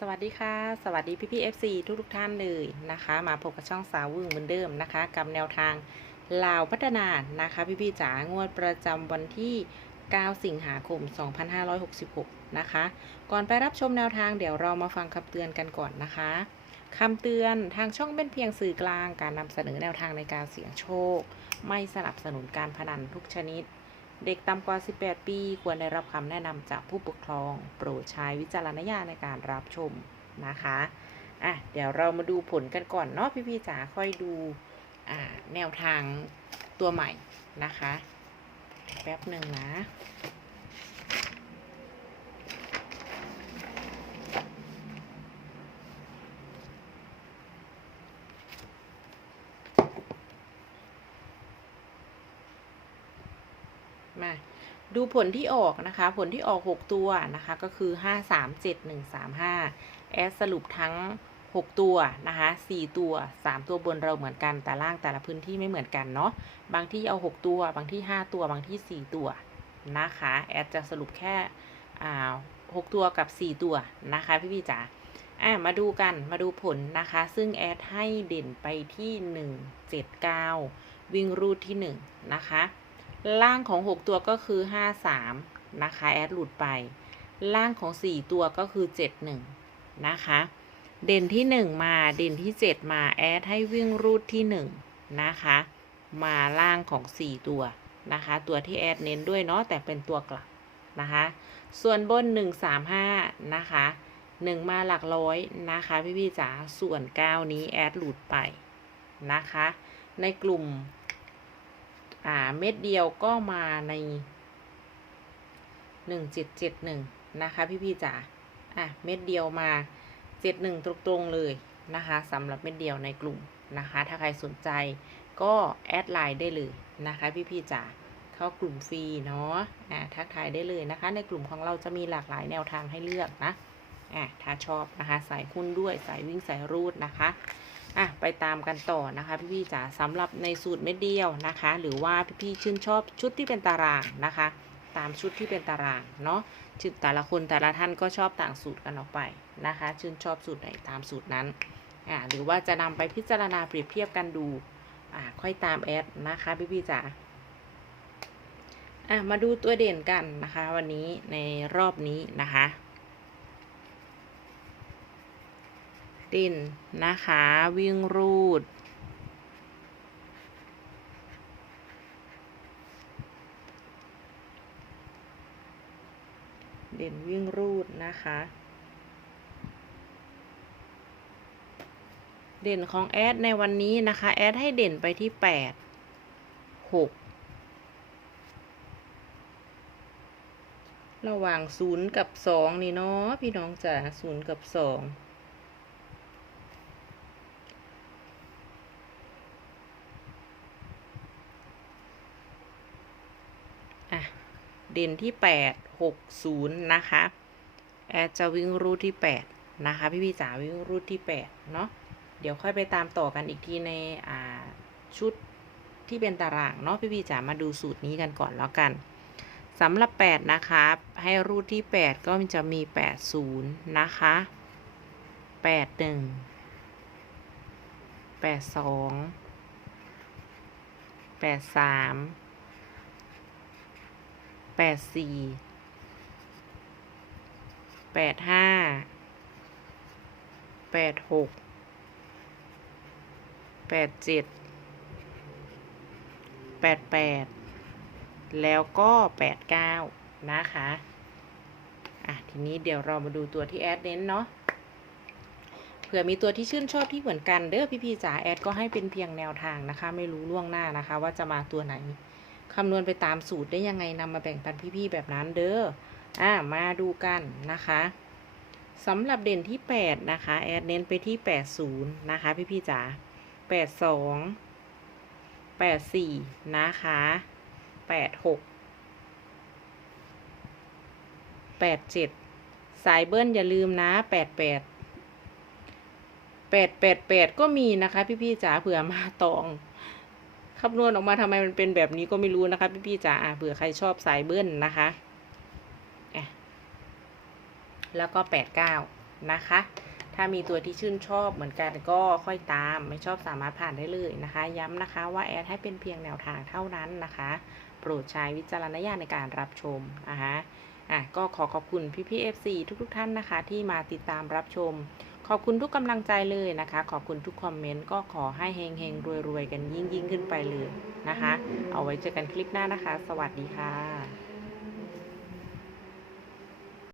สวัสดีค่ะ สวัสดีพี่พี่เอฟซีทุกทุกท่านเลยนะคะ มาพบกับช่องสาววึ่งเหมือนเดิมนะคะ กับแนวทางลาวพัฒนานะคะ พี่พี่จ๋างวดประจำวันที่ 9 สิงหาคม 2566 นะคะ ก่อนไปรับชมแนวทางเดี๋ยวเรามาฟังคำเตือนกันก่อนนะคะคำเตือนทางช่องเป็นเพียงสื่อกลางการนำเสนอแนวทางในการเสี่ยงโชค ไม่สนับสนุนการพนันทุกชนิด เด็กต่ำกว่า 18 ปี ควรได้รับคำแนะนำจากผู้ปกครอง โปรดใช้วิจารณญาณในการรับชมนะคะอะเดี๋ยวเรามาดูผลกันก่อนเนาะพี่ๆจ๋าค่อยดูอ่าแนวทางตัวใหม่นะคะ แป๊บหนึ่งนะ มาดูผลที่ออกนะคะ ผลที่ออก 6 ตัวนะคะ ก็คือ 5 3 7 1 3 5 แอดสรุปทั้ง 6 ตัวนะคะ4ตัว 3 ตัวบนเราเหมือนกัน แต่ล่างแต่ละพื้นที่ไม่เหมือนกันเนาะ บางที่เอา 6 ตัว บางที่ 5 ตัว บางที่ 4 ตัวนะคะ แอดจะสรุปแค่อ่า6ตัวกับ 4 ตัวนะคะ พี่พี่จ๋าอะมาดูกัน มาดูผลนะคะ ซึ่งแอดให้เด่นไปที่ 1 7 9 วิ่งรูดที่ 1 นะคะ ล่างของ 6 ตัวก็คือ 5 3 นะคะ แอดหลุดไป ล่างของ 4 ตัวก็คือ 7 1 นะคะ เด่นที่ 1 มาเด่นที่ 7 มาแอดให้วิ่งรูดที่ 1 นะคะ มาล่างของ 4 ตัวนะคะ ตัวที่แอดเน้นด้วยเนาะแต่เป็นตัวกลับนะคะ ส่วนบน 1 3 5 นะคะ 1 มาหลักร้อยนะคะพี่พี่ๆจ๋าส่วน 9 นี้แอดหลุดไปนะคะ ในกลุ่ม อ่าเม็ดเดียวก็มาใน1771นะคะ พี่พี่จ๋าอะเม็ดเดียวมา71ตรงๆเลยนะคะสำหรับเม็ดเดียวในกลุ่มนะคะ ถ้าใครสนใจก็แอดไลน์ได้เลยนะคะ พี่พี่จ๋าเข้ากลุ่มฟรีเนาะอ่าทักทายได้เลยนะคะ ในกลุ่มของเราจะมีหลากหลายแนวทางให้เลือกนะอะถ้าชอบนะคะสายหุ้นด้วยสายวิ่งสายรูดนะคะ อะไปตามกันต่อนะคะ พี่ๆจ๋าสำหรับในสูตรเม็ดเดียวนะคะ หรือว่าพี่ๆชื่นชอบชุดที่เป็นตารางนะคะ ตามชุดที่เป็นตารางเนาะชุดแต่ละคนแต่ละท่านก็ชอบต่างสูตรกันออกไปนะคะ ชื่นชอบสูตรไหนตามสูตรนั้นอ่าหรือว่าจะนำไปพิจารณาเปรียบเทียบกันดูอ่าค่อยตามแอดนะคะพี่ๆจ๋าอะมาดูตัวเด่นกันนะคะ วันนี้ในรอบนี้นะคะ เด่นนะคะ วิ่งรูด เด่นวิ่งรูดนะคะ เด่นของแอดในวันนี้นะคะ แอดให้เด่นไปที่แปดหกระหว่างศูนย์กับสองนี่เนาะพี่น้องจ๋าศูนย์กับสองอะ เด่นที่ 8 6 0 นะคะ แอดจะวิ่งรูทที่ 8 นะคะ พี่พี่จ๋าวิ่งรูทที่ 8 เนาะเดี๋ยวค่อยไปตามต่อกันอีกทีในอ่าชุดที่เป็นตารางเนาะพี่พี่จ๋ามาดูสูตรนี้กันก่อนแล้วกันสำหรับ 8 นะคะให้รูทที่ 8 ก็จะมี 80 นะคะ 81 82 83 แปดสี่แปดห้าแปดหกแปดเจ็ดแปดแปดแล้วก็แปดเก้านะคะอะทีนี้เดี๋ยวเรามาดูตัวที่แอดเน้นเนาะเผื่อมีตัวที่ชื่นชอบที่เหมือนกันเด้อพี่ๆจ๋าแอดก็ให้เป็นเพียงแนวทางนะคะ ไม่รู้ล่วงหน้านะคะ ว่าจะมาตัวไหน คำนวณไปตามสูตรได้ยังไงนำมาแบ่งปันพี่ๆแบบนั้นเด้ออ่ามาดูกันนะคะสำหรับเด่นที่ 8 นะคะ แอดเน้นไปที่ 80 นะคะ พี่ๆจ๋า82 84 นะคะ 86 87 สายเบิ้ลอย่าลืมนะ 88 888 ก็มีนะคะ พี่ๆจ๋าเผื่อมาตอง คำนวณออกมาทำไมมันเป็นแบบนี้ก็ไม่รู้นะคะพี่ๆจ๋าเผื่อใครชอบสายเบิ้ลนะคะแล้วก็แปดเก้านะคะ ถ้ามีตัวที่ชื่นชอบเหมือนกันก็ค่อยตาม ไม่ชอบสามารถผ่านได้เลยนะคะ ย้ำนะคะว่าแอดให้เป็นเพียงแนวทางเท่านั้นนะคะ โปรดใช้วิจารณญาณในการรับชมนะคะอะก็ขอขอบคุณพี่พี่เอฟซีทุกๆ ท่านนะคะ ที่มาติดตามรับชม ขอบคุณทุกกำลังใจเลยนะคะ ขอบคุณทุกคอมเมนต์ก็ขอให้เฮงเฮงรวยรวยๆกันยิ่งยิ่งๆขึ้นไปเลยนะคะ เอาไว้เจอกันคลิปหน้านะคะ สวัสดีค่ะ